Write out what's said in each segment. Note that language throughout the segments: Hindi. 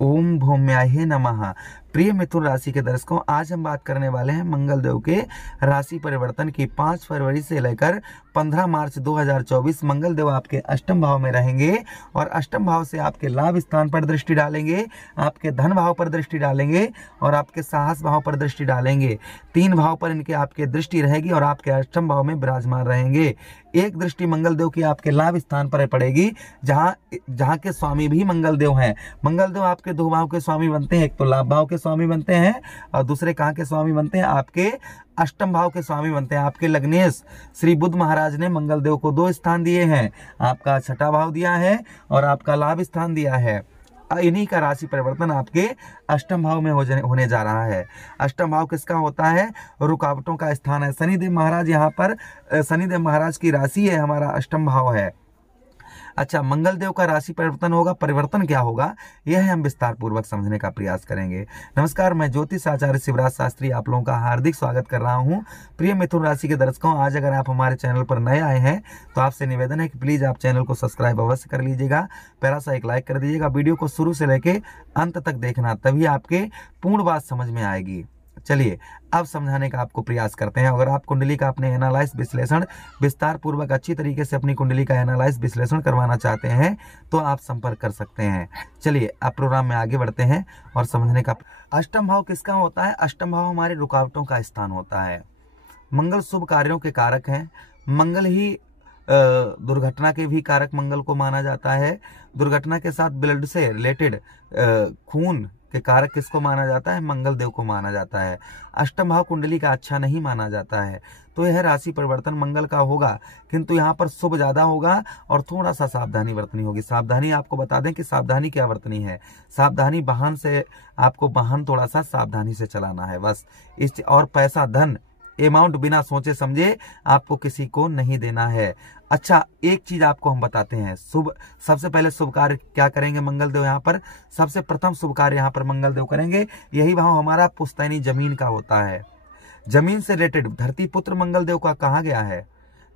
ओम भौम्याय नमः। प्रिय मिथुन राशि के दर्शकों, आज हम बात करने वाले हैं मंगल देव के राशि परिवर्तन की। 5 फरवरी से लेकर 15 मार्च 2024 मंगल देव आपके अष्टम भाव में रहेंगे और अष्टम भाव से आपके लाभ स्थान पर दृष्टि डालेंगे, आपके धन भाव पर दृष्टि डालेंगे और आपके साहस भाव पर दृष्टि डालेंगे। 3 भाव पर इनके आपके दृष्टि रहेगी और आपके अष्टम भाव में विराजमान रहेंगे। एक दृष्टि मंगल देव की आपके लाभ स्थान पर पड़ेगी, जहां के स्वामी भी मंगल देव हैं। मंगल देव आपके 2 भाव के स्वामी बनते हैं, एक तो लाभ भाव के स्वामी बनते हैं और दूसरे कहाँ के स्वामी बनते हैं, आपके अष्टम भाव के स्वामी बनते हैं। आपके लग्नेश श्री बुद्ध महाराज ने मंगल देव को 2 स्थान दिए हैं, आपका 6ठा भाव दिया है और आपका लाभ स्थान दिया है। इन्हीं का राशि परिवर्तन आपके अष्टम भाव में होने जा रहा है। अष्टम भाव किसका होता है? रुकावटों का स्थान है। शनिदेव महाराज यहाँ पर, शनिदेव महाराज की राशि है, हमारा अष्टम भाव है। अच्छा, मंगल देव का राशि परिवर्तन होगा, परिवर्तन क्या होगा यह हम विस्तार पूर्वक समझने का प्रयास करेंगे। नमस्कार, मैं ज्योतिष आचार्य शिवराज शास्त्री आप लोगों का हार्दिक स्वागत कर रहा हूं। प्रिय मिथुन राशि के दर्शकों, आज अगर आप हमारे चैनल पर नए आए हैं तो आपसे निवेदन है कि प्लीज आप चैनल को सब्सक्राइब अवश्य कर लीजिएगा, प्यारा सा एक लाइक कर दीजिएगा। वीडियो को शुरू से लेके अंत तक देखना, तभी आपके पूर्ण बात समझ में आएगी। चलिए अब समझाने का आपको प्रयास करते हैं। अगर आप कुंडली का अपने एनालाइज विश्लेषण विस्तार पूर्वक अच्छी तरीके से अपनी कुंडली का एनालाइज विश्लेषण करवाना चाहते हैं तो आप संपर्क कर सकते हैं। चलिए अब प्रोग्राम में आगे बढ़ते हैं और समझने का। अष्टम भाव किसका होता है? अष्टम भाव हमारे रुकावटों का स्थान होता है। मंगल शुभ कार्यों के कारक हैं। मंगल ही दुर्घटना के भी कारक मंगल को माना जाता है। दुर्घटना के साथ ब्लड से रिलेटेड खून के कारक किसको माना जाता है? मंगल देव को माना जाता है। अष्टम भाव कुंडली का अच्छा नहीं माना जाता है, तो यह राशि परिवर्तन मंगल का होगा, किंतु यहाँ पर शुभ ज्यादा होगा और थोड़ा सा सावधानी बरतनी होगी। सावधानी आपको बता दें कि सावधानी क्या बरतनी है। सावधानी वाहन से, आपको वाहन थोड़ा सा सावधानी से चलाना है बस। इस और पैसा धन अमाउंट बिना सोचे समझे आपको किसी को नहीं देना है। अच्छा, एक चीज आपको हम बताते हैं। सबसे पहले शुभ कार्य क्या करेंगे मंगल देव यहाँ पर? सबसे प्रथम शुभ कार्य यहाँ पर मंगल देव करेंगे। यही भाव हमारा पुश्तैनी जमीन का होता है। जमीन से रिलेटेड धरती पुत्र मंगल देव का कहा गया है,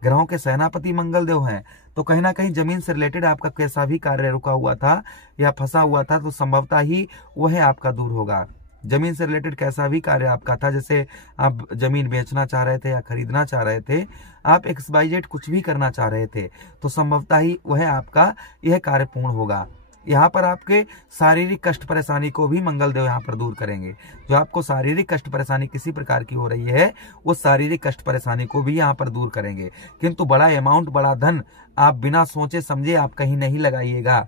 ग्रहों के सेनापति मंगल देव हैं, तो कहीं ना कहीं जमीन से रिलेटेड आपका कैसा भी कार्य रुका हुआ था या फंसा हुआ था तो संभवतः ही वह आपका दूर होगा। जमीन से रिलेटेड कैसा भी कार्य आपका था, जैसे आप जमीन बेचना चाह रहे थे या खरीदना चाह रहे थे, आप XYZ कुछ भी करना चाह रहे थे, तो संभवतः ही वह आपका यह कार्य पूर्ण होगा। यहाँ पर आपके शारीरिक कष्ट परेशानी को भी मंगल देव यहाँ पर दूर करेंगे। जो आपको शारीरिक कष्ट परेशानी किसी प्रकार की हो रही है, वो शारीरिक कष्ट परेशानी को भी यहाँ पर दूर करेंगे। किंतु बड़ा अमाउंट, बड़ा धन आप बिना सोचे समझे आप कहीं नहीं लगाइएगा।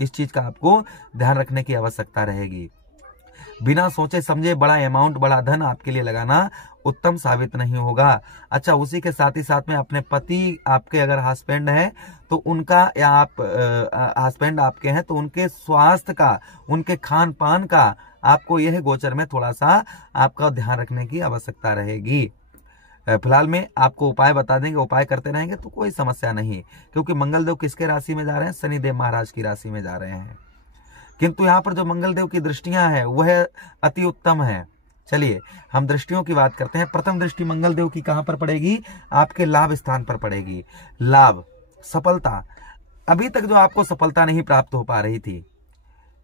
इस चीज का आपको ध्यान रखने की आवश्यकता रहेगी। बिना सोचे समझे बड़ा अमाउंट, बड़ा धन आपके लिए लगाना उत्तम साबित नहीं होगा। अच्छा, उसी के साथ ही साथ में अपने पति, आपके अगर हस्बैंड है तो उनका, या आप हस्बैंड आपके हैं तो उनके स्वास्थ्य का, उनके खान पान का आपको यह गोचर में थोड़ा सा आपका ध्यान रखने की आवश्यकता रहेगी। फिलहाल में आपको उपाय बता देंगे, उपाय करते रहेंगे तो कोई समस्या नहीं, क्योंकि मंगल देव किसके राशि में जा रहे हैं? शनिदेव महाराज की राशि में जा रहे हैं। किंतु यहाँ पर जो मंगल देव की दृष्टियां हैं वह अति उत्तम है। चलिए हम दृष्टियों की बात करते हैं। प्रथम दृष्टि मंगल देव की कहां पर पड़ेगी? आपके लाभ स्थान पर पड़ेगी। लाभ, सफलता। अभी तक जो आपको सफलता नहीं प्राप्त हो पा रही थी,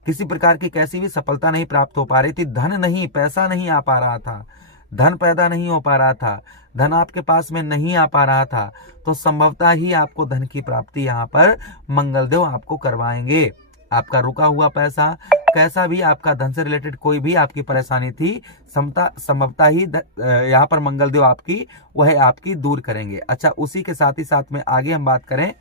किसी प्रकार की कैसी भी सफलता नहीं प्राप्त हो पा रही थी, धन नहीं, पैसा नहीं आ पा रहा था, धन पैदा नहीं हो पा रहा था, धन आपके पास में नहीं आ पा रहा था, तो संभवतः ही आपको धन की प्राप्ति यहाँ पर मंगल देव आपको करवाएंगे। आपका रुका हुआ पैसा, कैसा भी आपका धन से रिलेटेड कोई भी आपकी परेशानी थी, संभवतः ही यहाँ पर मंगल देव आपकी वह आपकी दूर करेंगे। अच्छा, उसी के साथ ही साथ में आगे हम बात करें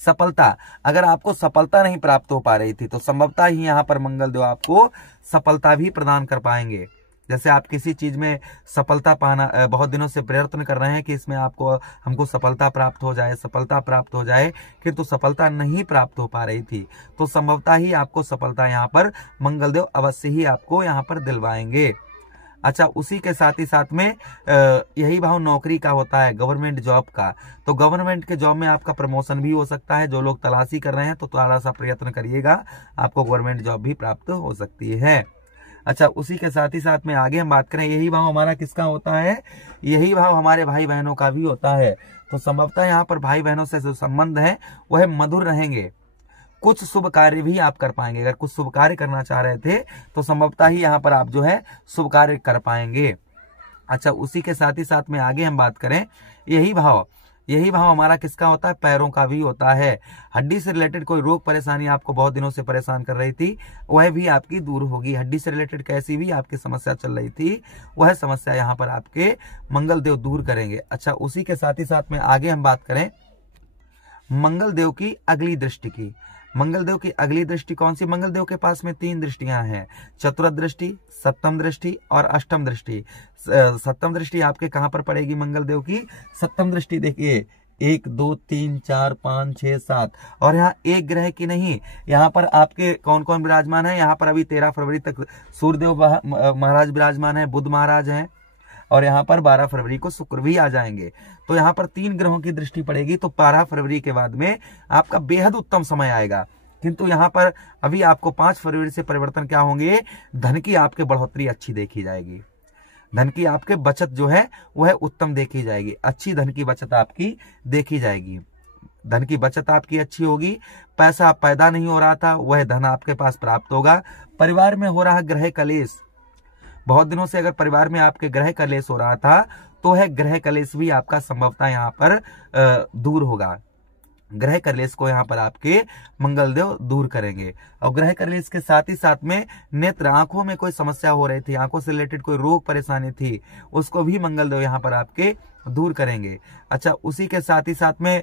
सफलता। अगर आपको सफलता नहीं प्राप्त हो पा रही थी तो संभवतः ही यहाँ पर मंगल देव आपको सफलता भी प्रदान कर पाएंगे। जैसे आप किसी चीज में सफलता पाना, बहुत दिनों से प्रयत्न कर रहे हैं कि इसमें हमको सफलता प्राप्त हो जाए, सफलता प्राप्त हो जाए, किंतु सफलता नहीं प्राप्त हो पा रही थी, तो संभवतः ही आपको सफलता यहाँ पर मंगल देव अवश्य ही आपको यहाँ पर दिलवाएंगे। अच्छा, उसी के साथ ही साथ में यही भाव नौकरी का होता है, गवर्नमेंट जॉब का, तो गवर्नमेंट के जॉब में आपका प्रमोशन भी हो सकता है। जो लोग तलाशी कर रहे हैं तो थोड़ा सा प्रयत्न करिएगा, आपको गवर्नमेंट जॉब भी प्राप्त हो सकती है। अच्छा, उसी के साथ ही साथ में आगे हम बात करें, यही भाव हमारा किसका होता है? यही भाव हमारे भाई बहनों का भी होता है। तो संभवतः यहाँ पर भाई बहनों से जो संबंध है वह मधुर रहेंगे। कुछ शुभ कार्य भी आप कर पाएंगे। अगर कुछ शुभ कार्य करना चाह रहे थे तो संभवतः ही यहाँ पर आप जो है शुभ कार्य कर पाएंगे। अच्छा, उसी के साथ ही साथ में आगे हम बात करें, यही भाव हमारा किसका होता है? पैरों का भी होता है। हड्डी से रिलेटेड कोई रोग परेशानी आपको बहुत दिनों से परेशान कर रही थी, वह भी आपकी दूर होगी। हड्डी से रिलेटेड कैसी भी आपकी समस्या चल रही थी, वह समस्या यहाँ पर आपके मंगल देव दूर करेंगे। अच्छा, उसी के साथ ही साथ में आगे हम बात करें मंगल देव की अगली दृष्टि की। मंगल देव की अगली दृष्टि कौन सी? मंगल देव के पास में 3 दृष्टियां हैं, चतुर्थ दृष्टि, सप्तम दृष्टि और अष्टम दृष्टि। सप्तम दृष्टि आपके कहां पर पड़ेगी? मंगल देव की सप्तम दृष्टि देखिए 1 2 3 4 5 6 7, और यहाँ एक ग्रह की नहीं, यहाँ पर आपके कौन कौन विराजमान है? यहाँ पर अभी 13 फरवरी तक सूर्यदेव महाराज विराजमान है, बुध महाराज हैं, और यहाँ पर 12 फरवरी को शुक्र भी आ जाएंगे। तो यहाँ पर 3 ग्रहों की दृष्टि पड़ेगी, तो 12 फरवरी के बाद में आपका बेहद उत्तम समय आएगा। किंतु यहाँ पर अभी आपको 5 फरवरी से परिवर्तन क्या होंगे? धन की आपके बढ़ोतरी अच्छी देखी जाएगी, धन की आपके बचत जो है वह उत्तम देखी जाएगी, अच्छी धन की बचत आपकी देखी जाएगी। धन की बचत आपकी अच्छी होगी, पैसा पैदा नहीं हो रहा था वह धन आपके पास प्राप्त होगा। परिवार में हो रहा ग्रह कलेश, बहुत दिनों से अगर परिवार में आपके ग्रह कलेश हो रहा था तो है ग्रह कलेश भी आपका संभवतः यहाँ पर दूर होगा। ग्रह कलेश को यहाँ पर आपके मंगल देव दूर करेंगे। और ग्रह कलेश के साथ ही साथ में नेत्र, आंखों में कोई समस्या हो रही थी, आंखों से रिलेटेड कोई रोग परेशानी थी, उसको भी मंगल देव यहाँ पर आपके दूर करेंगे। अच्छा, उसी के साथ ही साथ में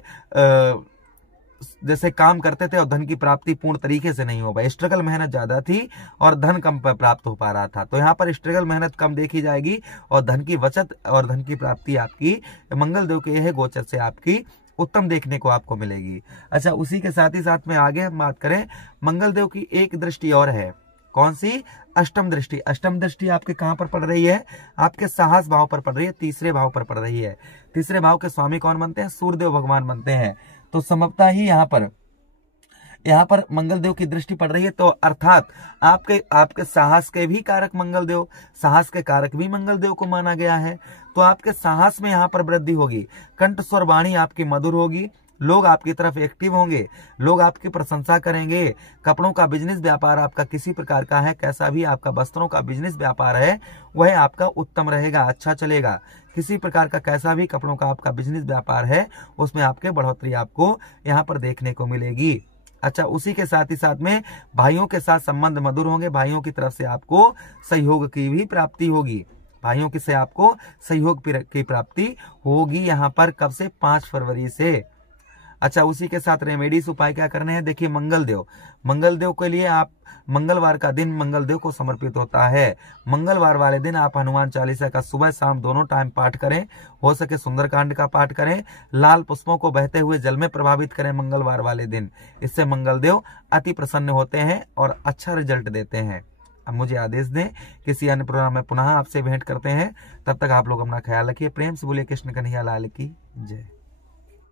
जैसे काम करते थे और धन की प्राप्ति पूर्ण तरीके से नहीं हो पाई, स्ट्रगल मेहनत ज्यादा थी और धन कम प्राप्त हो पा रहा था, तो यहाँ पर स्ट्रगल मेहनत कम देखी जाएगी और धन की बचत और धन की प्राप्ति आपकी मंगल देव के यह गोचर से आपकी उत्तम देखने को आपको मिलेगी। अच्छा, उसी के साथ ही साथ में आगे हम बात करें, मंगल देव की एक दृष्टि और है, कौन सी? अष्टम दृष्टि। अष्टम दृष्टि आपके कहां पर पड़ रही है? आपके साहस भाव पर पड़ रही है, तीसरे भाव पर पड़ रही है। तीसरे भाव के स्वामी कौन बनते हैं? सूर्यदेव भगवान बनते हैं। तो संभवतः ही यहाँ पर मंगल देव की दृष्टि पड़ रही है, तो अर्थात आपके साहस के भी कारक मंगल देव, साहस के कारक भी मंगल देव को माना गया है। तो आपके साहस में यहाँ पर वृद्धि होगी, कंठ स्वर वाणी आपकी मधुर होगी, लोग आपकी तरफ एक्टिव होंगे, लोग आपकी प्रशंसा करेंगे। कपड़ों का बिजनेस व्यापार आपका किसी प्रकार का है, कैसा भी आपका वस्त्रों का बिजनेस व्यापार है वह आपका उत्तम रहेगा, अच्छा चलेगा। किसी प्रकार का कैसा भी कपड़ों का आपका बिजनेस व्यापार है उसमें आपके बढ़ोतरी आपको यहाँ पर देखने को मिलेगी। अच्छा, उसी के साथ ही साथ में भाइयों के साथ संबंध मधुर होंगे, भाइयों की तरफ से आपको सहयोग की भी प्राप्ति होगी, भाइयों की से आपको सहयोग की प्राप्ति होगी यहाँ पर कब से? 5 फरवरी से। अच्छा, उसी के साथ रेमेडीज उपाय क्या करने हैं? देखिए, मंगल देव के लिए आप मंगलवार का दिन मंगल देव को समर्पित होता है। मंगलवार वाले दिन आप हनुमान चालीसा का सुबह शाम दोनों टाइम पाठ करें, हो सके सुंदरकांड का पाठ करें, लाल पुष्पों को बहते हुए जल में प्रभावित करें मंगलवार वाले दिन। इससे मंगल देव अति प्रसन्न होते हैं और अच्छा रिजल्ट देते हैं। अब मुझे आदेश दें, किसी अन्य प्रोग्राम में पुनः आपसे भेंट करते हैं, तब तक आप लोग अपना ख्याल रखिए। प्रेम से बोलिए कृष्ण कन्हैया लाल की जय।